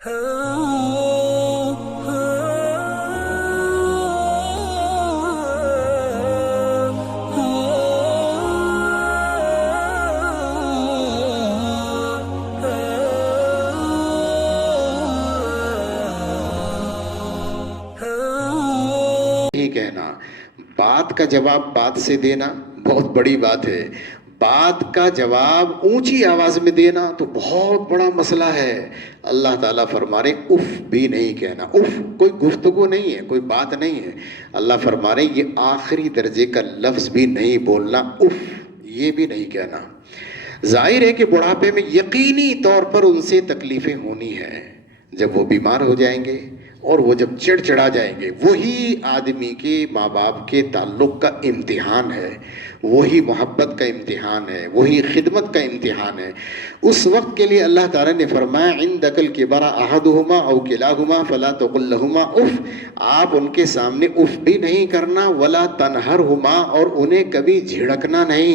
ہی کہنا، بات کا جواب بات سے دینا بہت بڑی بات ہے، بات کا جواب اونچی آواز میں دینا تو بہت بڑا مسئلہ ہے۔ اللہ تعالیٰ فرما رہے اف بھی نہیں کہنا، اف کوئی گفتگو نہیں ہے، کوئی بات نہیں ہے۔ اللہ فرما رہے یہ آخری درجے کا لفظ بھی نہیں بولنا، اف یہ بھی نہیں کہنا۔ ظاہر ہے کہ بڑھاپے میں یقینی طور پر ان سے تکلیفیں ہونی ہیں، جب وہ بیمار ہو جائیں گے اور وہ جب چڑچڑا جائیں گے، وہی آدمی کے ماں باپ کے تعلق کا امتحان ہے، وہی محبت کا امتحان ہے، وہی خدمت کا امتحان ہے۔ اس وقت کے لیے اللہ تعالیٰ نے فرمایا عندک الکبر احدہما او کلاہما فلا تقل لہما اف، آپ ان کے سامنے اف بھی نہیں کرنا، ولا تنہرہما، اور انہیں کبھی جھڑکنا نہیں،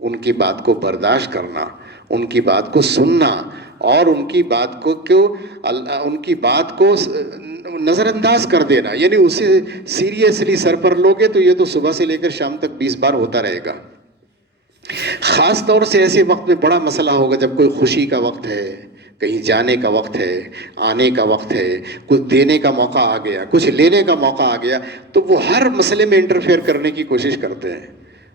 ان کی بات کو برداشت کرنا، ان کی بات کو سننا، اور ان کی بات کو نظر انداز کر دینا، یعنی اسے سیریسلی سر پر لوگے تو یہ تو صبح سے لے کر شام تک 20 بار ہوتا رہے گا۔ خاص طور سے ایسے وقت میں بڑا مسئلہ ہوگا جب کوئی خوشی کا وقت ہے، کہیں جانے کا وقت ہے، آنے کا وقت ہے، کچھ دینے کا موقع آ گیا، کچھ لینے کا موقع آ گیا، تو وہ ہر مسئلے میں انٹرفیئر کرنے کی کوشش کرتے ہیں۔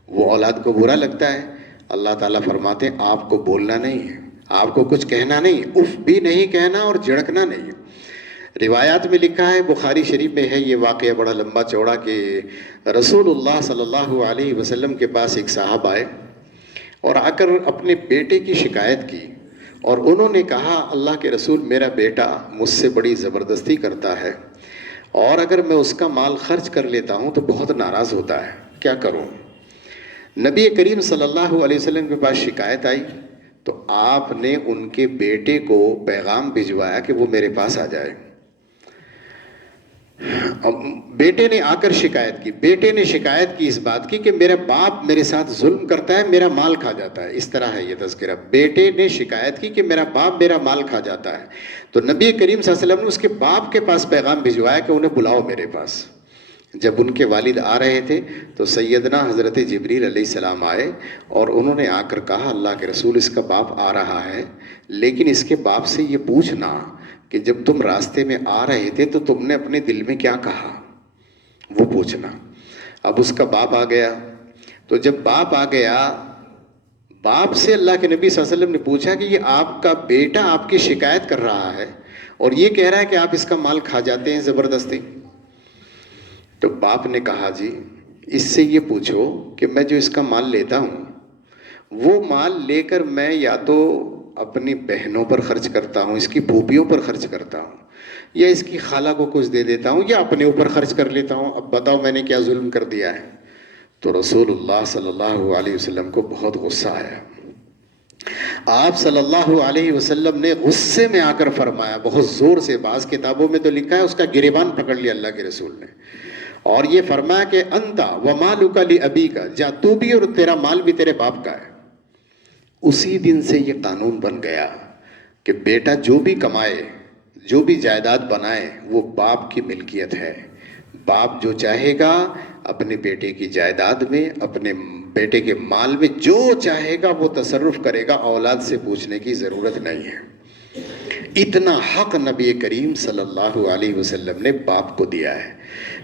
وہ اولاد کو برا لگتا ہے، اللہ تعالیٰ فرماتے ہیں آپ کو بولنا نہیں ہے، آپ کو کچھ کہنا نہیں، اف بھی نہیں کہنا اور جھڑکنا نہیں۔ روایات میں لکھا ہے، بخاری شریف میں ہے یہ واقعہ بڑا لمبا چوڑا، کہ رسول اللہ صلی اللہ علیہ وسلم کے پاس ایک صاحب آئے اور آ کر اپنے بیٹے کی شکایت کی، اور انہوں نے کہا اللہ کے رسول میرا بیٹا مجھ سے بڑی زبردستی کرتا ہے، اور اگر میں اس کا مال خرچ کر لیتا ہوں تو بہت ناراض ہوتا ہے، کیا کروں؟ نبی کریم صلی اللہ علیہ وسلم کے پاس شکایت آئی تو آپ نے ان کے بیٹے کو پیغام بھجوایا کہ وہ میرے پاس آ جائے۔ بیٹے نے آ کر شکایت کی، بیٹے نے شکایت کی اس بات کی کہ میرا باپ میرے ساتھ ظلم کرتا ہے، میرا مال کھا جاتا ہے، اس طرح ہے یہ تذکرہ۔ بیٹے نے شکایت کی کہ میرا باپ میرا مال کھا جاتا ہے، تو نبی کریم صلی اللہ علیہ وسلم نے اس کے باپ کے پاس پیغام بھجوایا کہ انہیں بلاؤ میرے پاس۔ جب ان کے والد آ رہے تھے تو سیدنا حضرت جبریل علیہ السلام آئے، اور انہوں نے آ کر کہا اللہ کے رسول اس کا باپ آ رہا ہے، لیکن اس کے باپ سے یہ پوچھنا کہ جب تم راستے میں آ رہے تھے تو تم نے اپنے دل میں کیا کہا، وہ پوچھنا۔ اب اس کا باپ آ گیا، تو جب باپ آ گیا، باپ سے اللہ کے نبی صلی اللہ علیہ وسلم نے پوچھا کہ یہ آپ کا بیٹا آپ کی شکایت کر رہا ہے اور یہ کہہ رہا ہے کہ آپ اس کا مال کھا جاتے ہیں زبردستی۔ تو باپ نے کہا جی اس سے یہ پوچھو کہ میں جو اس کا مال لیتا ہوں وہ مال لے کر میں یا تو اپنی بہنوں پر خرچ کرتا ہوں، اس کی پھوپھیوں پر خرچ کرتا ہوں، یا اس کی خالہ کو کچھ دے دیتا ہوں، یا اپنے اوپر خرچ کر لیتا ہوں، اب بتاؤ میں نے کیا ظلم کر دیا ہے؟ تو رسول اللہ صلی اللہ علیہ وسلم کو بہت غصہ آیا۔ آپ صلی اللہ علیہ وسلم نے غصے میں آ کر فرمایا بہت زور سے، بعض کتابوں میں تو لکھا ہے اس کا گریبان پکڑ لیا اللہ کے رسول نے، اور یہ فرمایا کہ انتا ومالک لابیک، جا تو بھی اور تیرا مال بھی تیرے باپ کا ہے۔ اسی دن سے یہ قانون بن گیا کہ بیٹا جو بھی کمائے، جو بھی جائیداد بنائے، وہ باپ کی ملکیت ہے۔ باپ جو چاہے گا اپنے بیٹے کی جائیداد میں، اپنے بیٹے کے مال میں جو چاہے گا وہ تصرف کرے گا، اولاد سے پوچھنے کی ضرورت نہیں ہے۔ اتنا حق نبی کریم صلی اللہ علیہ وسلم نے باپ کو دیا ہے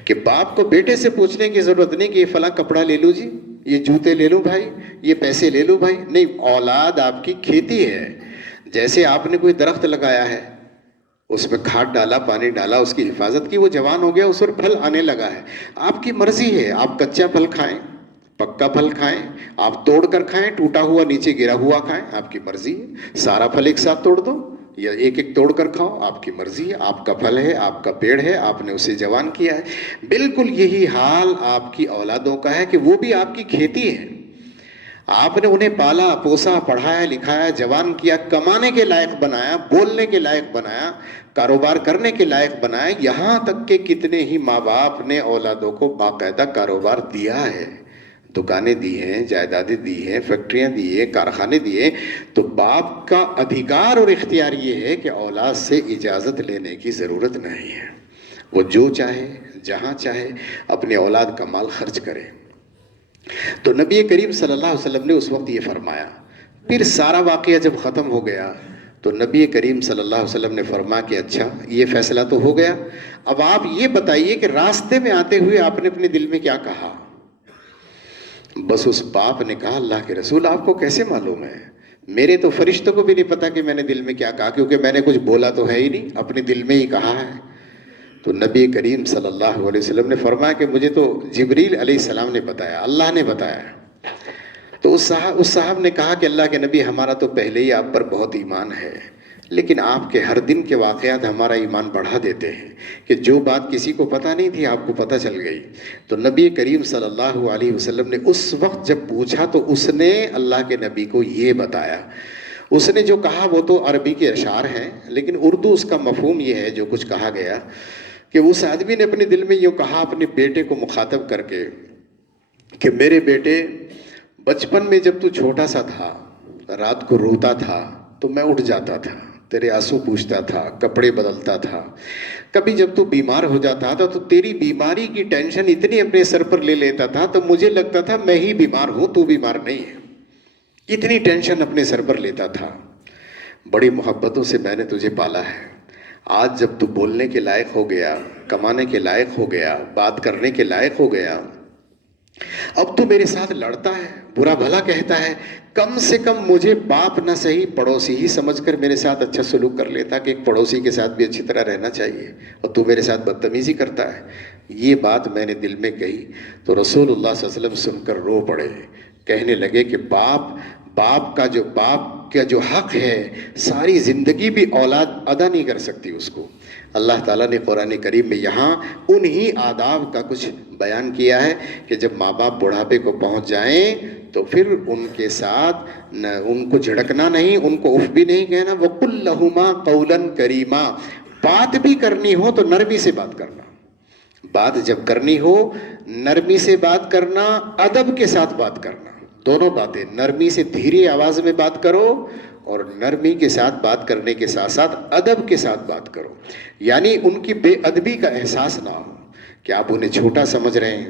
کہ باپ کو بیٹے سے پوچھنے کی ضرورت نہیں کہ یہ فلاں کپڑا لے لوں جی، یہ جوتے لے لوں بھائی، یہ پیسے لے لوں بھائی، نہیں، اولاد آپ کی کھیتی ہے۔ جیسے آپ نے کوئی درخت لگایا ہے، اس میں کھاد ڈالا، پانی ڈالا، اس کی حفاظت کی، وہ جوان ہو گیا، اس پر پھل آنے لگا ہے، آپ کی مرضی ہے، آپ کچا پھل کھائیں، پکا پھل کھائیں، آپ توڑ کر کھائیں، ٹوٹا ہوا نیچے گرا ہوا کھائیں، آپ کی مرضی ہے، سارا پھل ایک ساتھ توڑ دو یا ایک ایک توڑ کر کھاؤ، آپ کی مرضی ہے، آپ کا پھل ہے، آپ کا پیڑ ہے، آپ نے اسے جوان کیا ہے۔ بالکل یہی حال آپ کی اولادوں کا ہے کہ وہ بھی آپ کی کھیتی ہے، آپ نے انہیں پالا پوسا، پڑھایا لکھایا، جوان کیا، کمانے کے لائق بنایا، بولنے کے لائق بنایا، کاروبار کرنے کے لائق بنایا، یہاں تک کہ کتنے ہی ماں باپ نے اولادوں کو باقاعدہ کاروبار دیا ہے، دکانیں دی ہیں، جائیدادیں دی ہیں، فیکٹریاں دی ہیں، کارخانے دیے، تو باپ کا ادھیکار اور اختیار یہ ہے کہ اولاد سے اجازت لینے کی ضرورت نہیں ہے، وہ جو چاہے جہاں چاہے اپنے اولاد کا مال خرچ کرے۔ تو نبی کریم صلی اللہ علیہ وسلم نے اس وقت یہ فرمایا۔ پھر سارا واقعہ جب ختم ہو گیا تو نبی کریم صلی اللہ علیہ وسلم نے فرمایا کہ اچھا یہ فیصلہ تو ہو گیا، اب آپ یہ بتائیے کہ راستے میں آتے ہوئے آپ نے اپنے دل میں کیا کہا؟ بس اس باپ نے کہا اللہ کے رسول آپ کو کیسے معلوم ہے؟ میرے تو فرشتوں کو بھی نہیں پتا کہ میں نے دل میں کیا کہا، کیونکہ میں نے کچھ بولا تو ہے ہی نہیں، اپنے دل میں ہی کہا ہے۔ تو نبی کریم صلی اللہ علیہ وسلم نے فرمایا کہ مجھے تو جبریل علیہ السلام نے بتایا، اللہ نے بتایا۔ تو اس صاحب نے کہا کہ اللہ کے نبی ہمارا تو پہلے ہی آپ پر بہت ایمان ہے، لیکن آپ کے ہر دن کے واقعات ہمارا ایمان بڑھا دیتے ہیں کہ جو بات کسی کو پتہ نہیں تھی آپ کو پتہ چل گئی۔ تو نبی کریم صلی اللہ علیہ وسلم نے اس وقت جب پوچھا تو اس نے اللہ کے نبی کو یہ بتایا۔ اس نے جو کہا وہ تو عربی کے اشعار ہیں، لیکن اردو اس کا مفہوم یہ ہے جو کچھ کہا گیا کہ اس آدمی نے اپنے دل میں یہ کہا اپنے بیٹے کو مخاطب کر کے کہ میرے بیٹے، بچپن میں جب تو چھوٹا سا تھا، رات کو روتا تھا تو میں اٹھ جاتا تھا، تیرے آنسو پوچھتا تھا، کپڑے بدلتا تھا۔ کبھی جب تو بیمار ہو جاتا تھا تو تیری بیماری کی ٹینشن اتنی اپنے سر پر لے لیتا تھا تو مجھے لگتا تھا میں ہی بیمار ہوں، تو بیمار نہیں ہے، اتنی ٹینشن اپنے سر پر لیتا تھا۔ بڑی محبتوں سے میں نے تجھے پالا ہے، آج جب تو بولنے کے لائق ہو گیا، کمانے کے لائق ہو گیا، بات کرنے کے لائق ہو گیا، اب تو میرے ساتھ لڑتا ہے، برا بھلا کہتا ہے، کم سے کم مجھے باپ نہ صحیح پڑوسی ہی سمجھ کر میرے ساتھ اچھا سلوک کر لیتا کہ ایک پڑوسی کے ساتھ بھی اچھی طرح رہنا چاہیے، اور تو میرے ساتھ بدتمیزی کرتا ہے۔ یہ بات میں نے دل میں کہی تو رسول اللہ صلی اللہ علیہ وسلم سن کر رو پڑے، کہنے لگے کہ باپ کا جو حق ہے ساری زندگی بھی اولاد ادا نہیں کر سکتی اس کو۔ اللہ تعالیٰ نے قرآن کریم میں یہاں انہی آداب کا کچھ بیان کیا ہے کہ جب ماں باپ بڑھاپے کو پہنچ جائیں تو پھر ان کے ساتھ ان کو جھڑکنا نہیں، ان کو اف بھی نہیں کہنا، وَقُلْ لَهُمَا قَوْلًا كَرِيمًا، بات بھی کرنی ہو تو نرمی سے بات کرنا، بات جب کرنی ہو نرمی سے بات کرنا، ادب کے ساتھ بات کرنا، دونوں باتیں، نرمی سے دھیرے آواز میں بات کرو اور نرمی کے ساتھ بات کرنے کے ساتھ ساتھ ادب کے ساتھ بات کرو، یعنی ان کی بے ادبی کا احساس نہ ہو کہ آپ انہیں چھوٹا سمجھ رہے ہیں،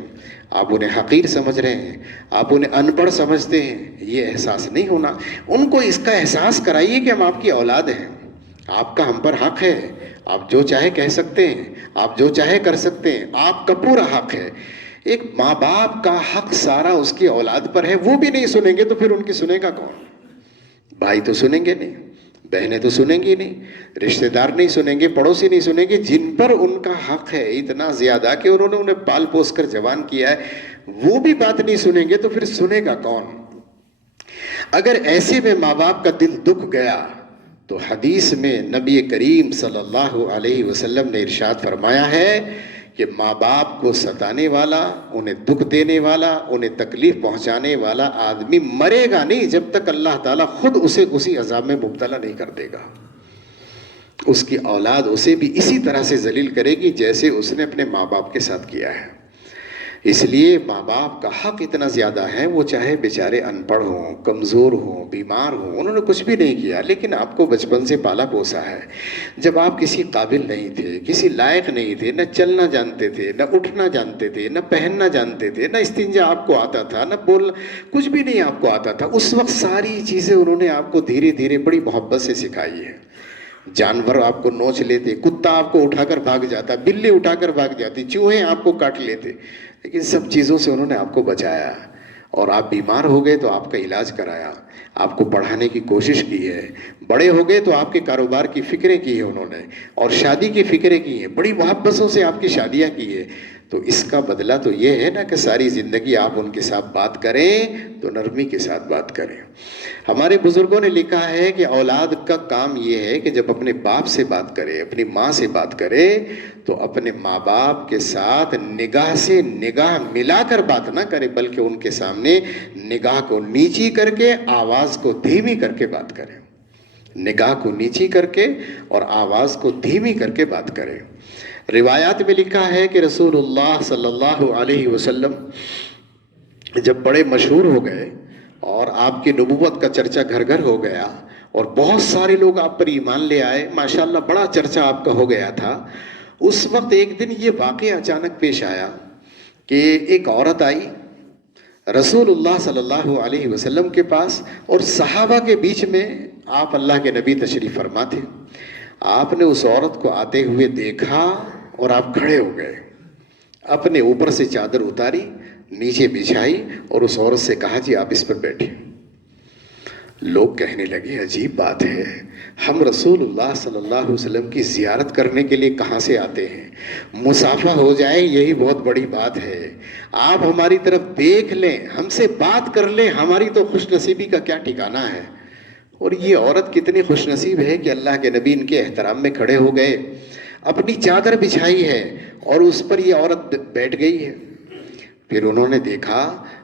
آپ انہیں حقیر سمجھ رہے ہیں، آپ انہیں ان پڑھ سمجھتے ہیں، یہ احساس نہیں ہونا۔ ان کو اس کا احساس کرائیے کہ ہم آپ کی اولاد ہیں، آپ کا ہم پر حق ہے، آپ جو چاہے کہہ سکتے ہیں، آپ جو چاہے کر سکتے ہیں، آپ کا پورا حق ہے۔ ایک ماں باپ کا حق سارا اس کی اولاد پر ہے، وہ بھی نہیں سنیں گے تو پھر ان کی سنے گا کون؟ بھائی تو سنیں گے نہیں، بہنیں تو سنیں گی نہیں، رشتہ دار نہیں سنیں گے، پڑوسی نہیں سنیں گے، جن پر ان کا حق ہے اتنا زیادہ کہ انہوں نے انہیں پال پوس کر جوان کیا ہے، وہ بھی بات نہیں سنیں گے تو پھر سنے گا کون؟ اگر ایسے میں ماں باپ کا دل دکھ گیا تو حدیث میں نبی کریم صلی اللہ علیہ وسلم نے ارشاد فرمایا ہے کہ ماں باپ کو ستانے والا، انہیں دکھ دینے والا، انہیں تکلیف پہنچانے والا آدمی مرے گا نہیں جب تک اللہ تعالیٰ خود اسے اسی عذاب میں مبتلا نہیں کر دے گا۔ اس کی اولاد اسے بھی اسی طرح سے ذلیل کرے گی جیسے اس نے اپنے ماں باپ کے ساتھ کیا ہے۔ اس لیے ماں باپ کا حق اتنا زیادہ ہے، وہ چاہے بیچارے ان پڑھ ہوں، کمزور ہوں، بیمار ہوں، انہوں نے کچھ بھی نہیں کیا لیکن آپ کو بچپن سے پالا پوسا ہے۔ جب آپ کسی قابل نہیں تھے، کسی لائق نہیں تھے، نہ چلنا جانتے تھے، نہ اٹھنا جانتے تھے، نہ پہننا جانتے تھے، نہ استنجا آپ کو آتا تھا، نہ بولنا، کچھ بھی نہیں آپ کو آتا تھا، اس وقت ساری چیزیں انہوں نے آپ کو دھیرے دھیرے بڑی محبت سے سکھائی ہے۔ جانور آپ کو نوچ لیتے، کتا آپ کو اٹھا کر بھاگ جاتا، بلی اٹھا کر بھاگ جاتی، چوہے آپ کو کاٹ لیتے، لیکن سب چیزوں سے انہوں نے آپ کو بچایا، اور آپ بیمار ہو گئے تو آپ کا علاج کرایا، آپ کو پڑھانے کی کوشش کی ہے، بڑے ہو گئے تو آپ کے کاروبار کی فکریں کی ہیں انہوں نے، اور شادی کی فکریں کی ہیں، بڑی محبتوں سے آپ کی شادیاں کی ہیں۔ تو اس کا بدلہ تو یہ ہے نا کہ ساری زندگی آپ ان کے ساتھ بات کریں تو نرمی کے ساتھ بات کریں۔ ہمارے بزرگوں نے لکھا ہے کہ اولاد کا کام یہ ہے کہ جب اپنے باپ سے بات کرے، اپنی ماں سے بات کرے تو اپنے ماں باپ کے ساتھ نگاہ سے نگاہ ملا کر بات نہ کرے، بلکہ ان کے سامنے نگاہ کو نیچی کر کے آواز کو دھیمی کر کے بات کرے، نگاہ کو نیچی کر کے اور آواز کو دھیمی کر کے بات کرے۔ روایات میں لکھا ہے کہ رسول اللہ صلی اللہ علیہ وسلم جب بڑے مشہور ہو گئے اور آپ کی نبوت کا چرچا گھر گھر ہو گیا اور بہت سارے لوگ آپ پر ایمان لے آئے، ماشاءاللہ بڑا چرچا آپ کا ہو گیا تھا، اس وقت ایک دن یہ واقعہ اچانک پیش آیا کہ ایک عورت آئی رسول اللہ صلی اللہ علیہ وسلم کے پاس، اور صحابہ کے بیچ میں آپ اللہ کے نبی تشریف فرما تھے۔ آپ نے اس عورت کو آتے ہوئے دیکھا اور آپ کھڑے ہو گئے، اپنے اوپر سے چادر اتاری، نیچے بچھائی اور اس عورت سے کہا جی آپ اس پر بیٹھیں۔ لوگ کہنے لگے عجیب بات ہے، ہم رسول اللہ صلی اللہ علیہ وسلم کی زیارت کرنے کے لیے کہاں سے آتے ہیں، مصافحہ ہو جائے یہی بہت بڑی بات ہے، آپ ہماری طرف دیکھ لیں، ہم سے بات کر لیں، ہماری تو خوش نصیبی کا کیا ٹھکانہ ہے۔ اور یہ عورت کتنی خوش نصیب ہے کہ اللہ کے نبی ان کے احترام میں کھڑے ہو گئے، اپنی چادر بچھائی ہے اور اس پر یہ عورت بیٹھ گئی ہے۔ پھر انہوں نے دیکھا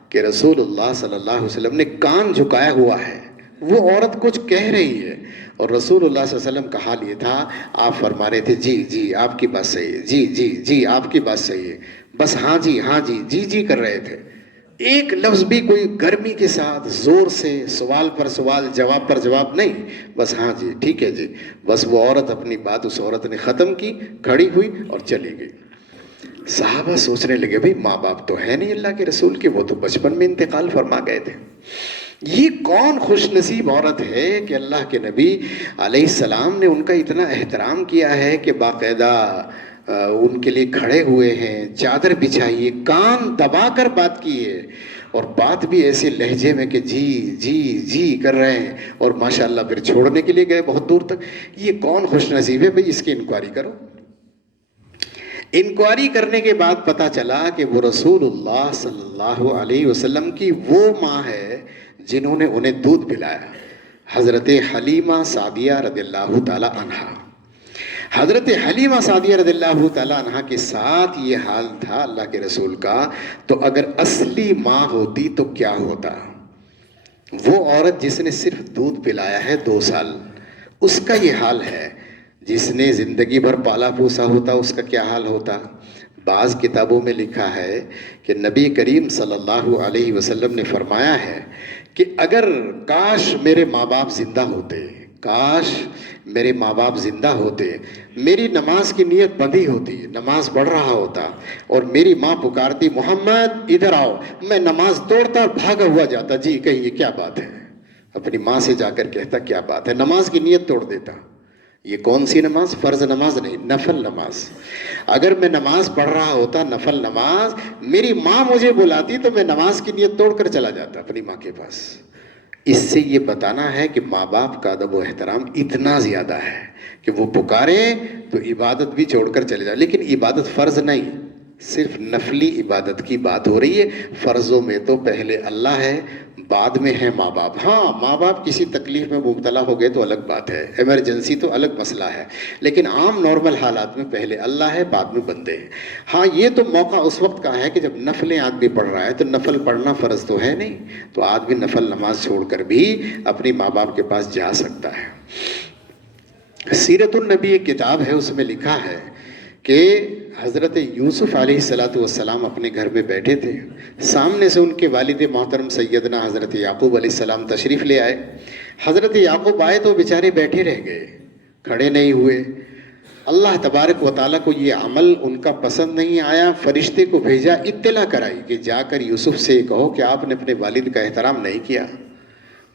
کہ رسول اللہ صلی اللہ علیہ وسلم نے کان جھکایا ہوا ہے، وہ عورت کچھ کہہ رہی ہے، اور رسول اللہ صلی اللہ علیہ وسلم کا حال یہ تھا، آپ فرما رہے تھے جی جی آپ کی بات صحیح ہے، جی جی جی آپ کی بات صحیح ہے، بس ہاں جی جی جی کر رہے تھے، ایک لفظ بھی کوئی گرمی کے ساتھ زور سے سوال پر سوال جواب پر جواب نہیں، بس ہاں جی ٹھیک ہے جی، بس وہ عورت اپنی بات اس عورت نے ختم کی، کھڑی ہوئی اور چلی گئی۔ صحابہ سوچنے لگے بھئی ماں باپ تو ہے نہیں اللہ کے رسول کے، وہ تو بچپن میں انتقال فرما گئے تھے، یہ کون خوش نصیب عورت ہے کہ اللہ کے نبی علیہ السلام نے ان کا اتنا احترام کیا ہے کہ باقاعدہ ان کے لیے کھڑے ہوئے ہیں، چادر بچھائیے، کان دبا کر بات کی ہے، اور بات بھی ایسے لہجے میں کہ جی جی جی کر رہے ہیں، اور ماشاءاللہ پھر چھوڑنے کے لیے گئے بہت دور تک۔ یہ کون خوش نصیب ہے بھئی، اس کی انکوائری کرو۔ انکوائری کرنے کے بعد پتا چلا کہ وہ رسول اللہ صلی اللہ علیہ وسلم کی وہ ماں ہے جنہوں نے انہیں دودھ پلایا، حضرت حلیمہ سعدیہ رضی اللہ تعالی عنہ۔ حضرت حلیمہ سعدیہ رضی اللہ تعالی عنہ کے ساتھ یہ حال تھا اللہ کے رسول کا، تو اگر اصلی ماں ہوتی تو کیا ہوتا؟ وہ عورت جس نے صرف دودھ پلایا ہے 2 سال، اس کا یہ حال ہے، جس نے زندگی بھر پالا پوسا ہوتا اس کا کیا حال ہوتا؟ بعض کتابوں میں لکھا ہے کہ نبی کریم صلی اللہ علیہ وسلم نے فرمایا ہے کہ اگر کاش میرے ماں باپ زندہ ہوتے، کاش میرے ماں باپ زندہ ہوتے، میری نماز کی نیت بندھی ہوتی، نماز پڑھ رہا ہوتا اور میری ماں پکارتی محمد ادھر آؤ، میں نماز توڑتا اور بھاگا ہوا جاتا، جی کہیں یہ کیا بات ہے، اپنی ماں سے جا کر کہتا کیا بات ہے، نماز کی نیت توڑ دیتا۔ یہ کون سی نماز؟ فرض نماز نہیں، نفل نماز۔ اگر میں نماز پڑھ رہا ہوتا نفل نماز، میری ماں مجھے بلاتی تو میں نماز کی نیت توڑ کر چلا جاتا اپنی ماں کے پاس۔ اس سے یہ بتانا ہے کہ ماں باپ کا ادب و احترام اتنا زیادہ ہے کہ وہ پکاریں تو عبادت بھی چھوڑ کر چلے جائیں، لیکن عبادت فرض نہیں، صرف نفلی عبادت کی بات ہو رہی ہے۔ فرضوں میں تو پہلے اللہ ہے، بعد میں ہے ماں باپ۔ ہاں ماں باپ کسی تکلیف میں مبتلا ہو گئے تو الگ بات ہے، ایمرجنسی تو الگ مسئلہ ہے، لیکن عام نارمل حالات میں پہلے اللہ ہے، بعد میں بندے ہیں۔ ہاں یہ تو موقع اس وقت کا ہے کہ جب نفلیں آدمی پڑھ رہا ہے، تو نفل پڑھنا فرض تو ہے نہیں، تو آدمی نفل نماز چھوڑ کر بھی اپنی ماں باپ کے پاس جا سکتا ہے۔ سیرت النبی ایک کتاب ہے، اس میں لکھا ہے کہ حضرت یوسف علیہ السلام اپنے گھر میں بیٹھے تھے، سامنے سے ان کے والد محترم سیدنا حضرت یعقوب علیہ السلام تشریف لے آئے۔ حضرت یعقوب آئے تو بیچارے بیٹھے رہ گئے، کھڑے نہیں ہوئے۔ اللہ تبارک و تعالیٰ کو یہ عمل ان کا پسند نہیں آیا، فرشتے کو بھیجا، اطلاع کرائی کہ جا کر یوسف سے کہو کہ آپ نے اپنے والد کا احترام نہیں کیا،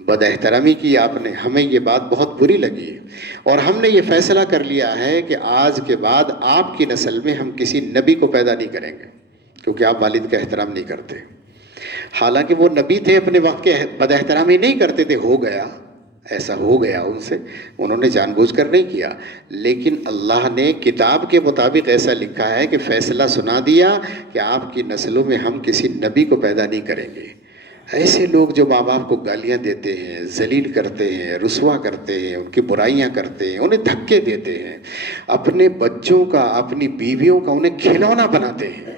بد احترامی کی آپ نے، ہمیں یہ بات بہت بری لگی اور ہم نے یہ فیصلہ کر لیا ہے کہ آج کے بعد آپ کی نسل میں ہم کسی نبی کو پیدا نہیں کریں گے، کیونکہ آپ والد کا احترام نہیں کرتے۔ حالانکہ وہ نبی تھے، اپنے وقت کے بد احترامی نہیں کرتے تھے، ہو گیا ایسا، ہو گیا ان سے، انہوں نے جان بوجھ کر نہیں کیا، لیکن اللہ نے کتاب کے مطابق ایسا لکھا ہے کہ فیصلہ سنا دیا کہ آپ کی نسلوں میں ہم کسی نبی کو پیدا نہیں کریں گے۔ ایسے لوگ جو ماں باپ کو گالیاں دیتے ہیں، ذلیل کرتے ہیں، رسوا کرتے ہیں، ان کی برائیاں کرتے ہیں، انہیں دھکے دیتے ہیں، اپنے بچوں کا، اپنی بیویوں کا انہیں کھلونا بناتے ہیں،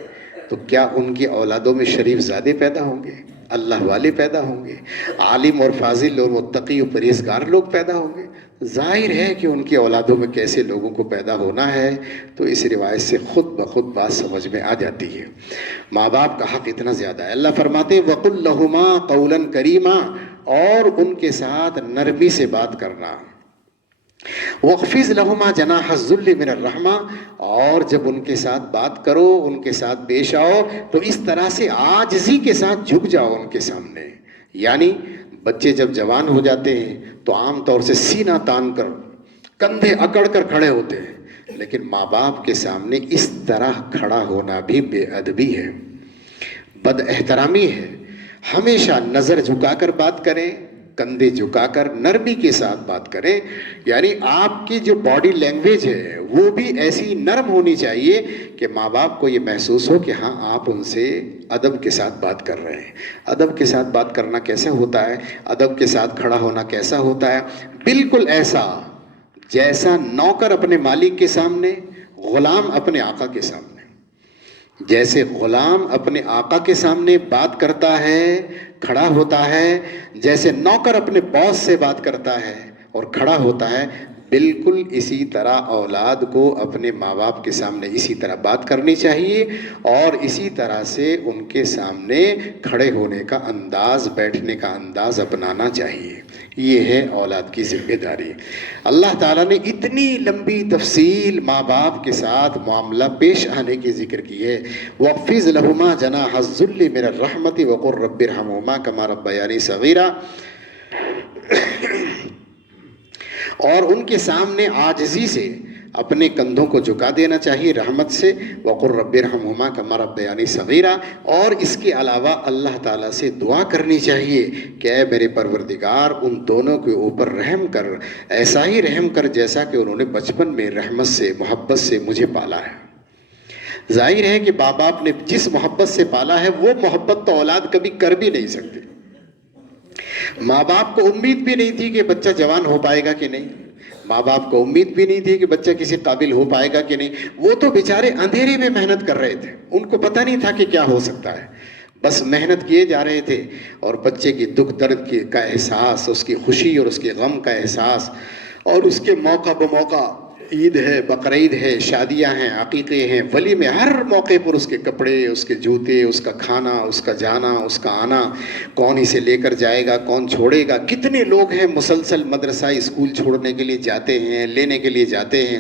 تو کیا ان کی اولادوں میں شریف زادے پیدا ہوں گے، اللہ والے پیدا ہوں گے، عالم اور فاضل اور متقی اور پرہیزگار لوگ پیدا ہوں گے؟ ظاہر ہے کہ ان کی اولادوں میں کیسے لوگوں کو پیدا ہونا ہے، تو اس روایت سے خود بخود بات سمجھ میں آ جاتی ہے۔ ماں باپ کا حق اتنا زیادہ ہے، اللہ فرماتے ہیں وَقُلْ لَهُمَا قَوْلًا كَرِيمًا، اور ان کے ساتھ نرمی سے بات کرنا۔ وَاخْفِضْ لَهُمَا جَنَاحَ الذُّلِّ مِنَ الرَّحْمَةِ، اور جب ان کے ساتھ بات کرو، ان کے ساتھ پیش آؤ، تو اس طرح سے عاجزی کے ساتھ جھک جاؤ ان کے سامنے۔ یعنی بچے جب جوان ہو جاتے ہیں تو عام طور سے سینہ تان کر، کندھے اکڑ کر کھڑے ہوتے ہیں، لیکن ماں باپ کے سامنے اس طرح کھڑا ہونا بھی بے ادبی ہے، بد احترامی ہے۔ ہمیشہ نظر جھکا کر بات کریں، کندھے جھکا کر نرمی کے ساتھ بات کریں، یعنی آپ کی جو باڈی لینگویج ہے وہ بھی ایسی نرم ہونی چاہیے کہ ماں باپ کو یہ محسوس ہو کہ ہاں آپ ان سے ادب کے ساتھ بات کر رہے ہیں۔ ادب کے ساتھ بات کرنا کیسے ہوتا ہے؟ ادب کے ساتھ کھڑا ہونا کیسا ہوتا ہے؟ بالکل ایسا جیسا نوکر اپنے مالک کے سامنے، غلام اپنے آقا کے سامنے، جیسے غلام اپنے آقا کے سامنے بات کرتا ہے، کھڑا ہوتا ہے، جیسے نوکر اپنے باس سے بات کرتا ہے اور کھڑا ہوتا ہے، بالکل اسی طرح اولاد کو اپنے ماں باپ کے سامنے اسی طرح بات کرنی چاہیے، اور اسی طرح سے ان کے سامنے کھڑے ہونے کا انداز، بیٹھنے کا انداز اپنانا چاہیے۔ یہ ہے اولاد کی ذمہ داری۔ اللہ تعالیٰ نے اتنی لمبی تفصیل ماں باپ کے ساتھ معاملہ پیش آنے کی ذکر کی ہے۔ وَاخْفِضْ لَهُمَا جَنَاحَ الذُّلِّ مِنَ الرَّحْمَةِ وَقُلْ رَبِّ ارْحَمْهُمَا كَمَا رَبَّيَانِي صَغِيرًا، اور ان کے سامنے عاجزی سے اپنے کندھوں کو جھکا دینا چاہیے رحمت سے۔ وَقُلْ رَبِّ ارْحَمْهُمَا كَمَا رَبَّيَانِي صَغِيرًا، اور اس کے علاوہ اللہ تعالیٰ سے دعا کرنی چاہیے کہ اے میرے پروردگار ان دونوں کے اوپر رحم کر، ایسا ہی رحم کر جیسا کہ انہوں نے بچپن میں رحمت سے، محبت سے مجھے پالا ہے۔ ظاہر ہے کہ ماں باپ نے جس محبت سے پالا ہے وہ محبت تو اولاد کبھی کر بھی نہیں سکتے۔ ماں باپ کو امید بھی نہیں تھی کہ بچہ جوان ہو پائے گا کہ نہیں، ماں باپ کو امید بھی نہیں تھی کہ بچہ کسی قابل ہو پائے گا کہ نہیں، وہ تو بیچارے اندھیرے میں محنت کر رہے تھے، ان کو پتہ نہیں تھا کہ کیا ہو سکتا ہے، بس محنت کیے جا رہے تھے، اور بچے کی دکھ درد کا احساس، اس کی خوشی اور اس کے غم کا احساس، اور اس کے موقع بموقع، عید ہے، بقرعید ہے، شادیاں ہیں، عقیقے ہیں، ولیمے، ہر موقع پر اس کے کپڑے، اس کے جوتے، اس کا کھانا، اس کا جانا، اس کا آنا، کون اسے لے کر جائے گا، کون چھوڑے گا، کتنے لوگ ہیں مسلسل مدرسہ اسکول چھوڑنے کے لیے جاتے ہیں، لینے کے لیے جاتے ہیں،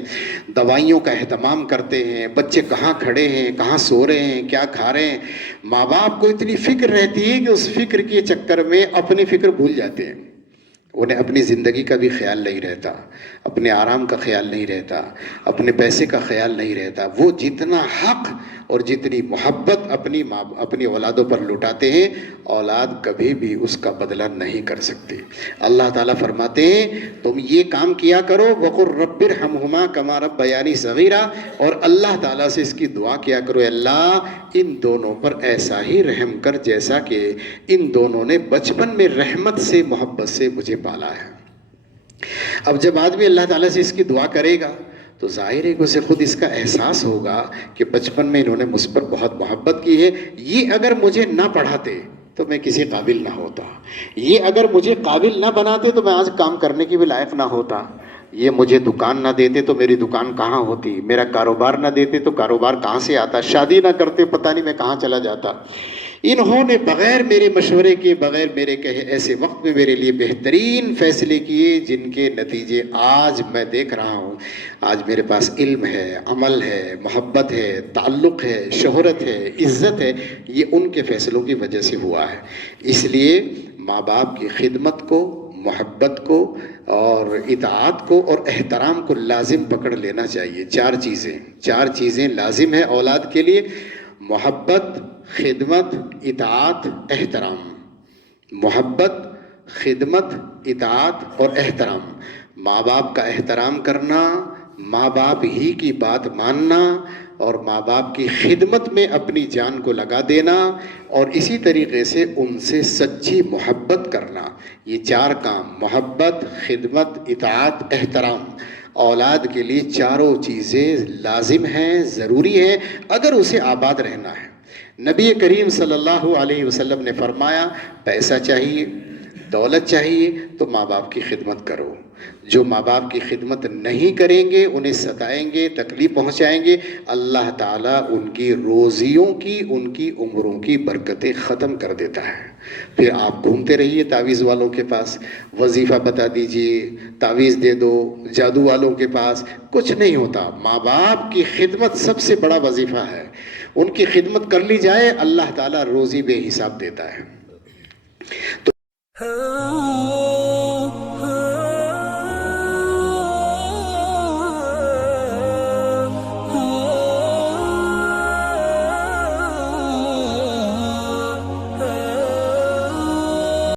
دوائیوں کا اہتمام کرتے ہیں، بچے کہاں کھڑے ہیں، کہاں سو رہے ہیں، کیا کھا رہے ہیں، ماں باپ کو اتنی فکر رہتی ہے کہ اس فکر کے چکر میں اپنی فکر بھول جاتے ہیں، انہیں اپنی زندگی کا بھی خیال نہیں رہتا، اپنے آرام کا خیال نہیں رہتا، اپنے پیسے کا خیال نہیں رہتا، وہ جتنا حق اور جتنی محبت اپنی اولادوں پر لٹاتے ہیں، اولاد کبھی بھی اس کا بدلہ نہیں کر سکتی۔ اللہ تعالیٰ فرماتے ہیں تم یہ کام کیا کرو، وَقُلْ رَبِّ ارْحَمْهُمَا كَمَا رَبَّيَانِي صَغِيرًا، اور اللہ تعالیٰ سے اس کی دعا کیا کرو، اے اللہ ان دونوں پر ایسا ہی رحم کر جیسا کہ ان دونوں نے بچپن میں رحمت سے، محبت سے مجھے پالا ہے۔ اب جب آدمی اللہ تعالیٰ سے اس کی دعا کرے گا تو ظاہر ہے کہ اسے خود اس کا احساس ہوگا کہ بچپن میں انہوں نے مجھ پر بہت محبت کی ہے، یہ اگر مجھے نہ پڑھاتے تو میں کسی قابل نہ ہوتا، یہ اگر مجھے قابل نہ بناتے تو میں آج کام کرنے کی بھی لائق نہ ہوتا، یہ مجھے دکان نہ دیتے تو میری دکان کہاں ہوتی، میرا کاروبار نہ دیتے تو کاروبار کہاں سے آتا، شادی نہ کرتے پتہ نہیں میں کہاں چلا جاتا، انہوں نے بغیر میرے مشورے کے، بغیر میرے کہے ایسے وقت میں میرے لیے بہترین فیصلے کیے جن کے نتیجے آج میں دیکھ رہا ہوں۔ آج میرے پاس علم ہے، عمل ہے، محبت ہے، تعلق ہے، شہرت ہے، عزت ہے، یہ ان کے فیصلوں کی وجہ سے ہوا ہے۔ اس لیے ماں باپ کی خدمت کو، محبت کو اور اطاعت کو اور احترام کو لازم پکڑ لینا چاہیے۔ چار چیزیں لازم ہیں اولاد کے لیے: محبت، خدمت، اطاعت، احترام۔ محبت، خدمت، اطاعت اور احترام۔ ماں باپ کا احترام کرنا، ماں باپ ہی کی بات ماننا اور ماں باپ کی خدمت میں اپنی جان کو لگا دینا، اور اسی طریقے سے ان سے سچی محبت کرنا، یہ چار کام، محبت، خدمت، اطاعت، احترام، اولاد کے لیے چاروں چیزیں لازم ہیں، ضروری ہیں اگر اسے آباد رہنا ہے۔ نبی کریم صلی اللہ علیہ وسلم نے فرمایا پیسہ چاہیے، دولت چاہیے تو ماں باپ کی خدمت کرو، جو ماں باپ کی خدمت نہیں کریں گے، انہیں ستائیں گے، تکلیف پہنچائیں گے، اللہ تعالیٰ ان کی روزیوں کی، ان کی عمروں کی برکتیں ختم کر دیتا ہے۔ پھر آپ گھومتے رہیے تعویذ والوں کے پاس، وظیفہ بتا دیجئے، تعویذ دے دو، جادو والوں کے پاس، کچھ نہیں ہوتا۔ ماں باپ کی خدمت سب سے بڑا وظیفہ ہے، ان کی خدمت کر لی جائے، اللہ تعالیٰ روزی بے حساب دیتا ہے۔ تو